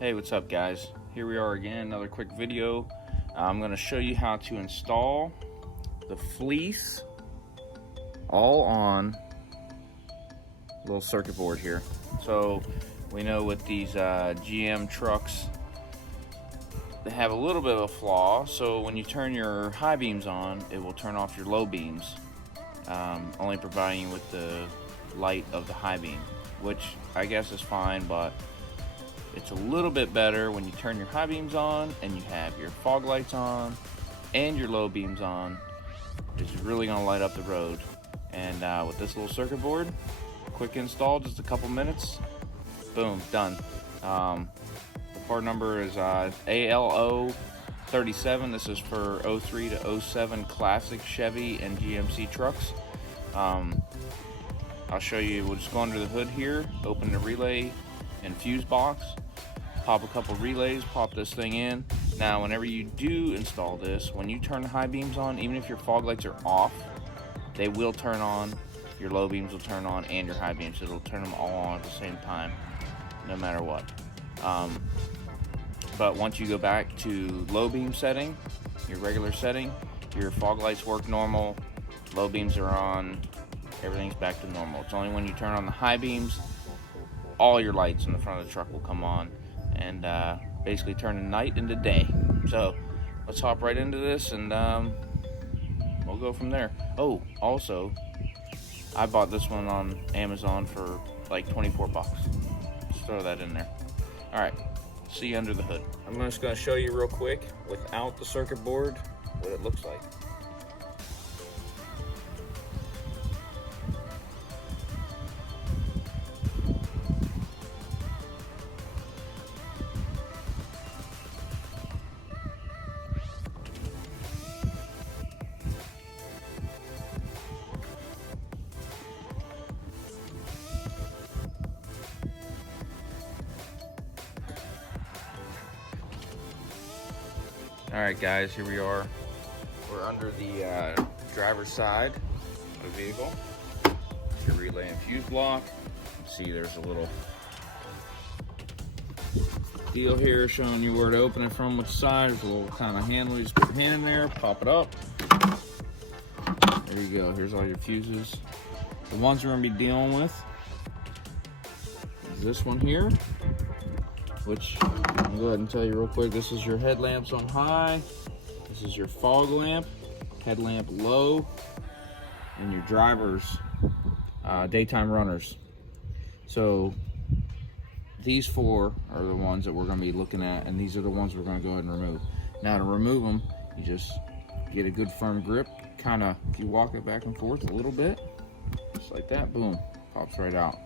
Hey, what's up guys? Here we are again, another quick video. I'm going to show you how to install the Fleece all on little circuit board here. So we know with these GM trucks, they have a little bit of a flaw. So when you turn your high beams on, it will turn off your low beams, only providing you with the light of the high beam, which I guess is fine, but it's a little bit better when you turn your high beams on and you have your fog lights on and your low beams on. It's really going to light up the road. And with this little circuit board, quick install, just a couple minutes, boom, done. The part number is ALO 37. This is for 03 to 07 classic Chevy and GMC trucks. I'll show you. We'll just go under the hood here, open the relay and fuse box, pop a couple relays, pop this thing in. Now whenever you do install this, when you turn the high beams on, even if your fog lights are off, they will turn on, your low beams will turn on, and your high beams. It'll turn them all on at the same time, no matter what. But once you go back to low beam setting, your regular setting, your fog lights work normal, low beams are on, everything's back to normal. It's only when you turn on the high beams, all your lights in the front of the truck will come on and basically turn the night into day. So let's hop right into this and we'll go from there. Oh, also, I bought this one on Amazon for like 24 bucks. Just throw that in there. All right, see you under the hood. I'm just gonna show you real quick without the circuit board what it looks like. Alright guys, here we are. We're under the driver's side of the vehicle. Your relay and fuse block. See, there's a little deal here showing you where to open it from, which side. There's a little kind of handle. You just put your hand in there, pop it up. There you go. Here's all your fuses. The ones we're going to be dealing with is this one here, which I'll go ahead and tell you real quick. This is your headlamps on high. This is your fog lamp, headlamp low, and your driver's daytime runners. So these four are the ones that we're going to be looking at, and these are the ones we're going to go ahead and remove. Now to remove them, you just get a good firm grip. Kind of, if you walk it back and forth a little bit, just like that, boom, pops right out.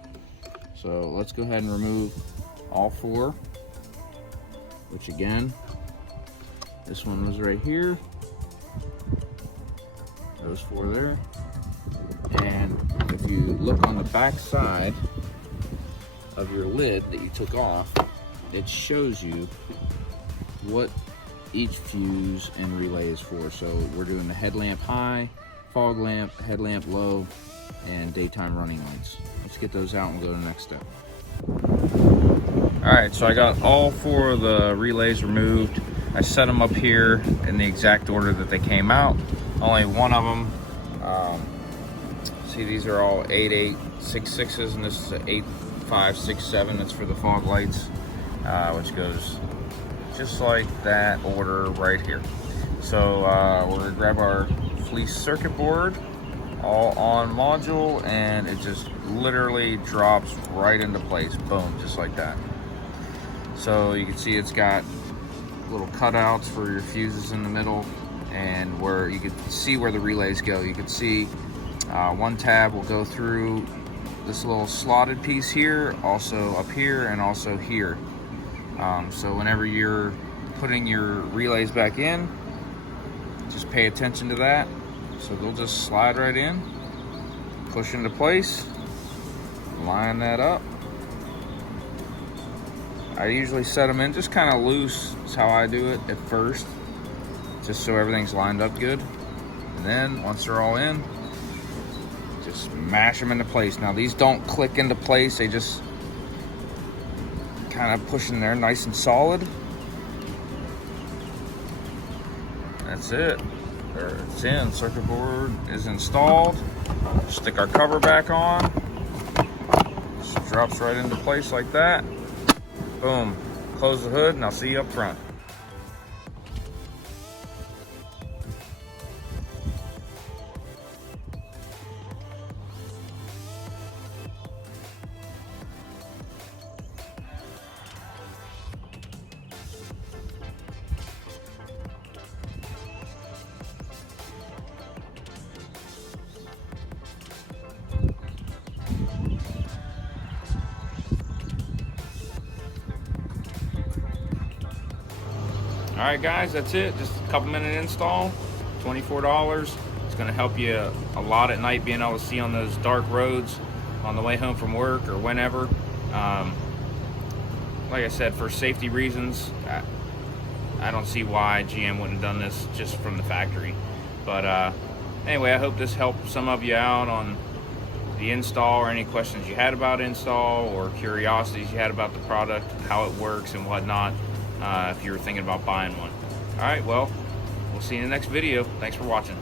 So let's go ahead and remove all four, which again, this one was right here, those four there. And if you look on the back side of your lid that you took off, it shows you what each fuse and relay is for. So we're doing the headlamp high, fog lamp, headlamp low, and daytime running lights. Let's get those out and go to the next step. All right, so I got all four of the relays removed. I set them up here in the exact order that they came out. Only one of them, see, these are all 8866s, and this is an 8567. That's for the fog lights, which goes just like that order right here. So we're gonna grab our Fleece circuit board, all on module, and it just literally drops right into place. Boom, just like that. So you can see it's got little cutouts for your fuses in the middle, and where you can see where the relays go. You can see one tab will go through this little slotted piece here, also up here, and also here. So whenever you're putting your relays back in, just pay attention to that. So they'll just slide right in, push into place, line that up. I usually set them in just kind of loose. That's how I do it at first, just so everything's lined up good. And then once they're all in, just mash them into place. Now these don't click into place, they just kind of pushing there nice and solid. That's it. There it's in. Circuit board is installed. Stick our cover back on. Just drops right into place like that. Boom. Close the hood and I'll see you up front. All right, guys, that's it. Just a couple minute install, $24. It's gonna help you a lot at night, being able to see on those dark roads on the way home from work or whenever. Like I said, for safety reasons, I don't see why GM wouldn't have done this just from the factory. But anyway, I hope this helped some of you out on the install, or any questions you had about install, or curiosities you had about the product, how it works and whatnot. If you were thinking about buying one. All right, well, we'll see you in the next video. Thanks for watching.